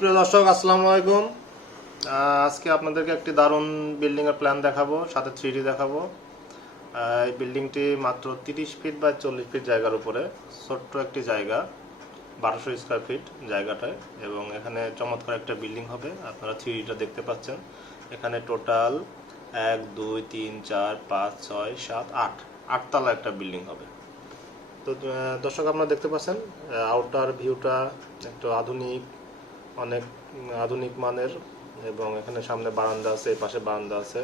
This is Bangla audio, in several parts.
সুপ্রিয় দর্শক, আসসালামু আলাইকুম। আজকে আপনাদেরকে একটি দারুণ বিল্ডিংয়ের প্ল্যান দেখাবো, সাথে 3D দেখাবো। এই বিল্ডিংটি মাত্র 30 ফিট বা 40 ফিট জায়গার উপরে, ছোট্ট একটি জায়গা, 1200 স্কোয়ার ফিট জায়গাটায়, এবং এখানে চমৎকার একটা বিল্ডিং হবে। আপনারা 3Dটা দেখতে পাচ্ছেন। এখানে টোটাল 1 2 3 4 5 6 7 8 আটতলা একটা বিল্ডিং হবে। তো দর্শক, আপনারা দেখতে পাচ্ছেন আউটার ভিউটা একটু অনেক আধুনিক মানের, এবং এখানে সামনে বারান্দা আছে, এই পাশে বারান্দা আছে।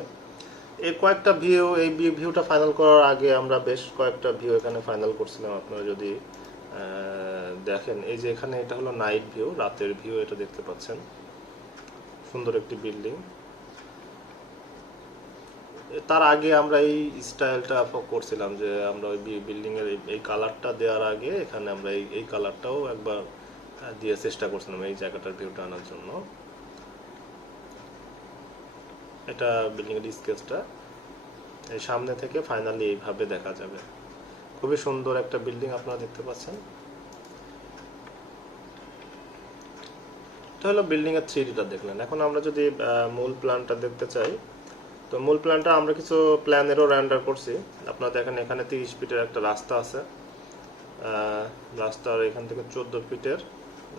এই কয়েকটা ভিউ, এই ভিউটা ফাইনাল করার আগে আমরা বেশ কয়েকটা ভিউ এখানে ফাইনাল করছিলাম। আপনারা যদি দেখেন, এই যে এখানে এটা হলো নাইট ভিউ, রাতের ভিউ, এটা দেখতে পাচ্ছেন। সুন্দর একটি বিল্ডিং। তার আগে আমরা এই স্টাইলটা করছিলাম যে আমরা ওই বিল্ডিং এর এই কালারটা দেওয়ার আগে এখানে আমরা এই কালারটাও একবার দিয়ে চেষ্টা করছিলাম এই জায়গাটার ভিউটা আনার জন্য। এটা বিল্ডিং এর স্কেচটা, এই সামনে থেকে ফাইনালি এইভাবে দেখা যাবে। খুবই সুন্দর একটা বিল্ডিং আপনারা দেখতে পাচ্ছেন। এটা হলো বিল্ডিং এর 3Dটা দেখলেন। এখন আমরা যদি মূল প্ল্যানটা দেখতে চাই, তো মূল প্ল্যানটা আমরা কিছু প্ল্যানেরও রেন্ডার করছি। আপনারা দেখেন এখানে 30 ফিটের একটা রাস্তা আছে, রাস্তার এখান থেকে 14 ফিটের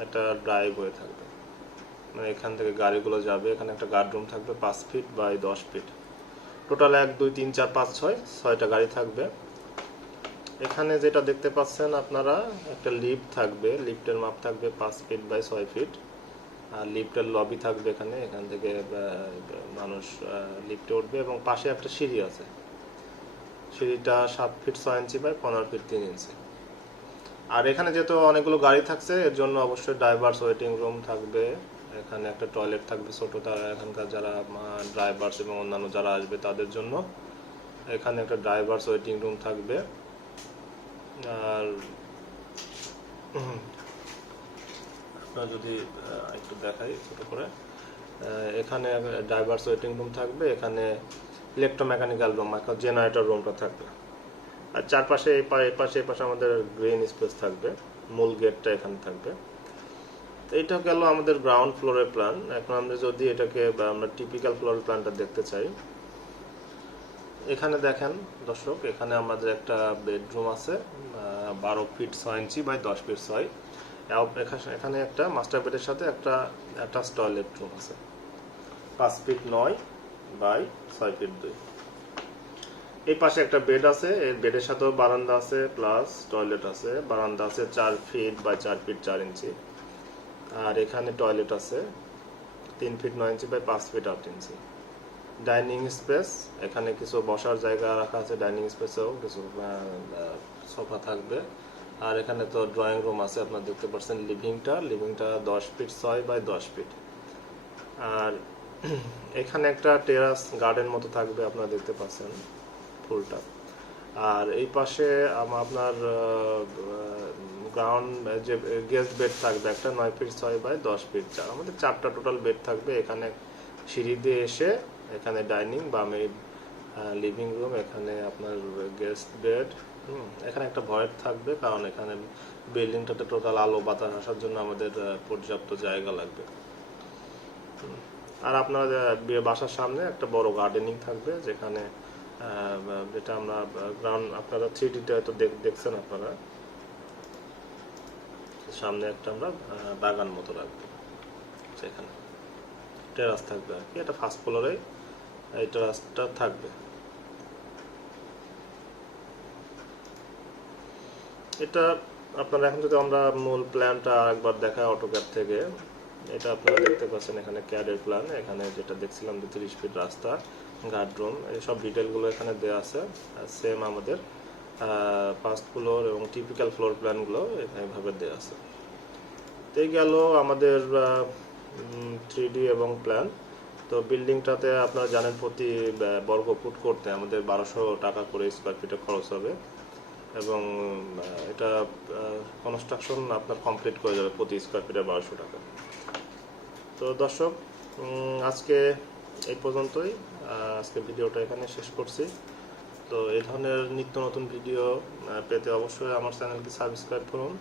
একটা ড্রাইভওয়ে থাকবে, মানে এখান থেকে গাড়িগুলো যাবে। এখানে একটা গার্ডরুম থাকবে 5 ফিট বাই 10 ফিট, টোটাল 1 2 3 4 5 6টা গাড়ি থাকবে। এখানে যেটা দেখতে পাচ্ছেন আপনারা, একটা লিফট থাকবে, লিফটের মাপ থাকবে 5 ফিট বাই 6 ফিট, আর লিফটের লবি থাকবে এখানে। এখান থেকে মানুষ লিফটে উঠবে, এবং পাশে একটা সিঁড়ি আছে, সিঁড়িটা 7 ফিট 6 ইঞ্চি বাই 15 ফিট 3 ইঞ্চি। আর এখানে যেহেতু অনেকগুলো গাড়ি থাকছে, এর জন্য অবশ্যই ড্রাইভার্স ওয়েটিং রুম থাকবে। এখানে একটা টয়লেট থাকবে ছোট, তারা এখানকার যারা ড্রাইভার্স এবং অন্যান্য যারা আসবে তাদের জন্য এখানে একটা ড্রাইভার্স ওয়েটিং রুম থাকবে। আর আপনারা যদি একটু দেখাই ছোট করে, এখানে ড্রাইভার্স ওয়েটিং রুম থাকবে, এখানে ইলেকট্রোমেকানিক্যাল রুম, জেনারেটর রুমটা থাকবে। আর চারপাশে এই পাশে আমাদের গ্রিন স্পেস থাকবে। মূল গেটটা এখানে থাকবে। তো এটা গেল আমাদের গ্রাউন্ড ফ্লোরের প্ল্যান। এখন আমরা যদি এটাকে আমরা টিপিক্যাল ফ্লোরের প্ল্যানটা দেখতে চাই, এখানে দেখেন দর্শক, এখানে আমাদের একটা বেডরুম আছে 12 ফিট 6 ইঞ্চি বাই 10 ফিট 6। এখানে একটা মাস্টার বেডের সাথে একটা অ্যাটাচ টয়লেট রুম আছে 5 ফিট 9 বাই 6 ফিট 2। এই পাশে একটা বেড আছে, এর বেডের সাথেও বারান্দা আছে প্লাস টয়লেট আছে। বারান্দা আছে 4 ফিট বাই 4 ফিট 4 ইঞ্চি, আর এখানে টয়লেট আছে 3 feet 9 inch by 5 feet 8 inch. Dining space, এখানে কিছু বসার জায়গা রাখা আছে, ডাইনিং স্পেসেও কিছু সোফা থাকবে। আর এখানে তো ড্রয়িং রুম আছে, আপনারা দেখতে পাচ্ছেন। লিভিংটা 10 ফিট 6 বাই 10 ফিট। আর এখানে একটা টেরাস গার্ডেন মতো থাকবে, আপনারা দেখতে পাচ্ছেন ফুলটা। আর এই পাশে আপনার গ্রাউন্ড যে গেস্ট বেড থাকবে একটা 9 ফিট 6 বাই 10 ফিট 4। আমাদের 4টা টোটাল বেড থাকবে। এখানে সিঁড়ি দিয়ে এসে এখানে ডাইনিং, বামে লিভিং রুম, এখানে আপনার গেস্ট বেড। এখানে একটা ভয়েড থাকবে, কারণ এখানে বিল্ডিংটাতে টোটাল আলো বাতাস আসার জন্য আমাদের পর্যাপ্ত জায়গা লাগবে। আর আপনার বাসার সামনে একটা বড় গার্ডেনিং থাকবে, যেখানে যেটা আমরা গ্রাউন্ড, আপনারা 3Dটা তো দেখছেন আপনারা, সামনে একটা আমরা বাগান মতো রাখবো, সেখানে টেরাস থাকবে আর কি। এটা ফার্স্ট ফ্লোরে এই টেরাসটা থাকবে। এটা আপনারা এখন যদি আমরা মূল প্ল্যানটা একবার দেখাই অটোক্যাড থেকে, এটা আপনারা দেখতে পাচ্ছেন এখানে ক্যাডের প্ল্যান। এখানে যেটা দেখছিলাম যে 30 ফিট রাস্তা, গার্ডরুম, এইসব ডিটেলগুলো এখানে দেওয়া আছে। সেম আমাদের ফার্স্ট ফ্লোর এবং টিপিক্যাল ফ্লোর প্ল্যানগুলো এভাবে দেওয়া আছে। তো এই গেল আমাদের 3D এবং প্ল্যান। তো বিল্ডিংটাতে আপনারা জানেন প্রতি বর্গ ফুট করতে আমাদের 1200 টাকা করে স্কোয়ার ফিটে খরচ হবে, এবং এটা কনস্ট্রাকশন আপনার কমপ্লিট করে যাবে প্রতি স্কোয়ার ফিটে 1200 টাকা। তো দর্শক, আজকে এই পর্যন্তই। আজকে ভিডিওটা এখানে শেষ করছি। তো এই ধরনের নিত্য নতুন ভিডিও পেতে অবশ্যই আমার চ্যানেলকে সাবস্ক্রাইব করুন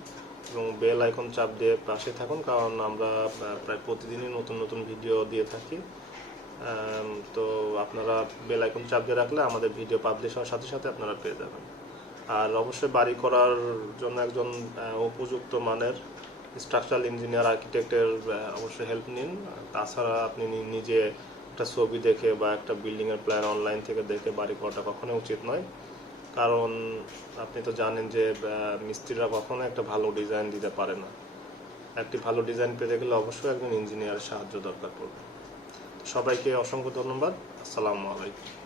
এবং বেল আইকন চাপ দিয়ে পাশে থাকুন, কারণ আমরা প্রায় প্রতিদিনই নতুন নতুন ভিডিও দিয়ে থাকি। তো আপনারা বেল আইকন চাপ দিয়ে রাখলে আমাদের ভিডিও পাবলিশ হওয়ার সাথে সাথে আপনারা পেয়ে যাবেন। আর অবশ্যই বাড়ি করার জন্য একজন উপযুক্ত মানের স্ট্রাকচারাল ইঞ্জিনিয়ার, আর্কিটেক্টের অবশ্যই হেল্প নিন। তাছাড়া আপনি নিজে একটা ছবি দেখে বা একটা বিল্ডিংয়ের প্ল্যান অনলাইন থেকে দেখে বাড়ি করাটা কখনোই উচিত নয়, কারণ আপনি তো জানেন যে মিস্ত্রিরা কখনো একটা ভালো ডিজাইন দিতে পারে না। একটি ভালো ডিজাইন পেতে গেলে অবশ্যই একজন ইঞ্জিনিয়ারের সাহায্য দরকার পড়বে। সবাইকে অসংখ্য ধন্যবাদ। আসসালামু আলাইকুম।